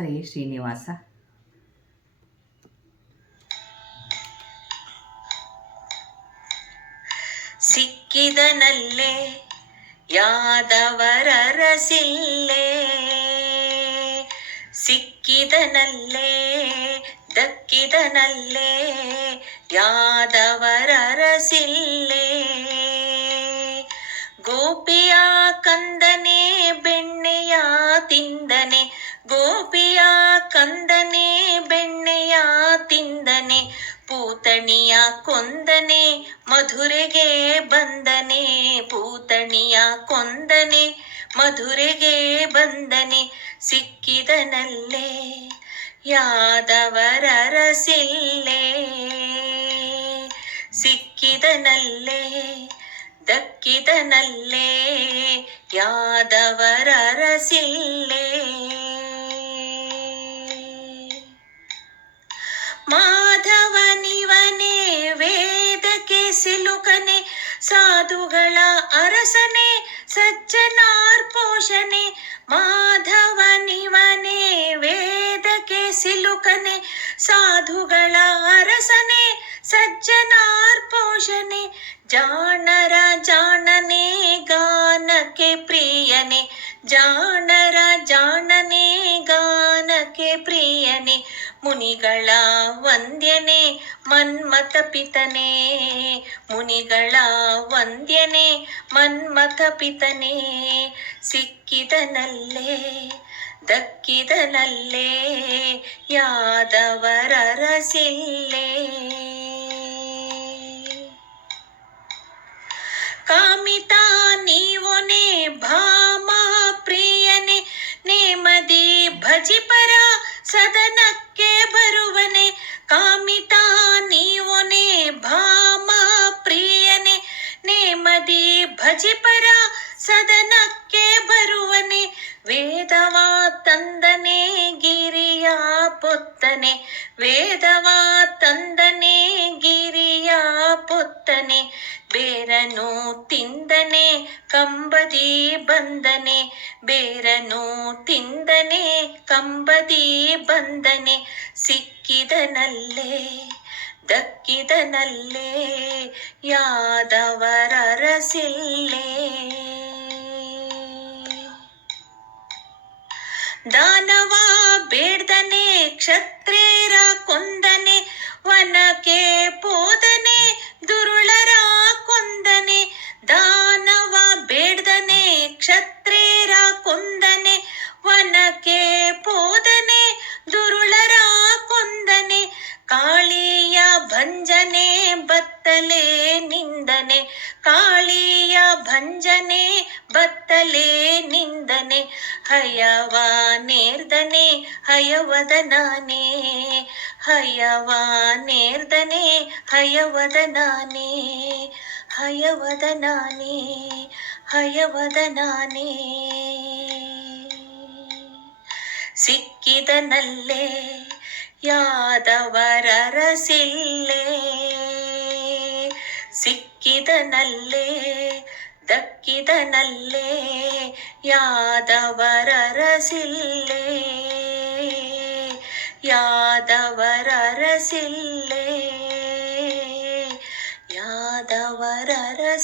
ಹರೇ ಶ್ರೀನಿವಾಸ. ಸಿಕ್ಕಿದನಲ್ಲೇ ಯಾದವರರಸಿಲ್ಲೇ, ಸಿಕ್ಕಿದನಲ್ಲೇ ದಕ್ಕಿದನಲ್ಲೇ ಯಾದವರರಸಿಲ್ಲೇ. ಗೋಪಿಯ ಕಂದನೆ ಬೆಣ್ಣೆಯ ತಿಂದನೆ, ಗೋಪಿಯ ಕಂದನೆ ಬೆಣ್ಣೆಯ ತಿಂದನೆ, ಪೂತಣಿಯ ಕೊಂದನೆ ಮಧುರೆಗೆ ಬಂದನೆ, ಪೂತಣಿಯ ಕೊಂದನೆ ಮಧುರೆಗೆ ಬಂದನೆ. ಸಿಕ್ಕಿದನಲ್ಲೇ ಯಾದವರರಸಿಲ್ಲೇ, ಸಿಕ್ಕಿದನಲ್ಲೇ ದಕ್ಕಿದನಲ್ಲೇ ಯಾದವರರಸಿಲ್ಲೇ. ಮಾಧವನಿವನೇ ವೇದಕ್ಕೆ ಸಿಲುಕನೆ, ಸಾಧುಗಳ ಅರಸನೆ ಸಜ್ಜನಾರ್ಪೋಷಣೆ. ಮಾಧವನಿವನೇ ವೇದಕ್ಕೆ ಸಿಲುಕನೆ, ಸಾಧುಗಳ ಅರಸನೆ ಸಜ್ಜನಾರ್ಪೋಷಣೆ. ಜಾಣರ ಜಾಣನೆ ಗಾನಕ್ಕೆ ಪ್ರಿಯನೆ, ಜಾಣರ ಜಾಣನೆ ಗಾನಕ್ಕೆ ಪ್ರಿಯನೆ. ಮುನಿಗಳ ವಂದ್ಯನೆ ಮನ್ಮಥ ಪಿತನೆ, ಮುನಿಗಳ ವಂದ್ಯನೆ ಮನ್ಮಥ ಪಿತನೆ. ಸಿಕ್ಕಿದನಲ್ಲೇ ದಕ್ಕಿದನಲ್ಲೇ ಯಾದವರರಸಿಲ್ಲೇ. ಕಾಮಿತ ನೀವೊನೆ ಭಾಮ ಪ್ರಿಯನೆ, ನೇಮದಿ ಭಜಿಪರ ಸದನಕ್ಕೆ ಬರುವನೆ. ಕಾಮಿತ ನೀವೊನೆ ಭಾಮ ಪ್ರಿಯನೆ, ನೇಮದಿ ಭಜಿಪರ ಸದನಕ್ಕೆ ಬರುವನೆ. ವೇದವ ತಂದನೆ ಗಿರಿಯ ಪೊತ್ತನೆ, ವೇದವ ತಂದನೆ ಗಿರಿಯ ಪೊತ್ತನೆ. ಬೇರನು ತಿಂದನೆ ಕಂಬದಿ ಬಂದನೆ, ಬೇರನು ತಿಂದನೆ ಕಂಬದಿ ಬಂದನೆ. ಸಿಕ್ಕಿದನಲ್ಲೇ ದಕ್ಕಿದನಲ್ಲೇ ಯಾದವರರಸಿಲ್ಲೇ. ದಾನವ ಬೇಡ್ದನೆ ಕ್ಷತ್ರೇರ ಕೊಂದನೆ, ವನಕ್ಕೆ ಪೋದನೆ ದುರುಳರ ಕೊಂದನೆ. ದಾನವ ಬೇಡ್ದನೆ ಕ್ಷತ್ರೇರ ಕೊಂದನೆ, ವನಕ್ಕೆ ಪೋದನೆ ದುರುಳರ ಕೊಂದನೆ. ಕಾಳಿಯ ಭಂಜನೆ ಬತ್ತಲೆ ನಿಂದನೆ, ಕಾಳಿಯ ಭಂಜನೆ ಬತ್ತಲೆ ನಿಂದನೆ. ಹಯವ ನೇರ್ದನೆ ಹಯವದನಾನೇ, ಹಯವ ನೇರ್ದನೆ ಹಯವದನಾನೇ, ಹಯವದನಾನೇ ಹಯವದನಾನೇ. ಸಿಕ್ಕಿದನಲ್ಲೇ ಯಾದವರರಸಿಲ್ಲೇ, ಸಿಕ್ಕಿದನಲ್ಲೇ ದಕ್ಕಿದನಲ್ಲೇ ಯಾದವರರಸಿಲ್ಲೇ, ಯಾದವರರಸಿಲ್ಲೇ, ಯಾದವರರಸಿಲ್ಲೇ.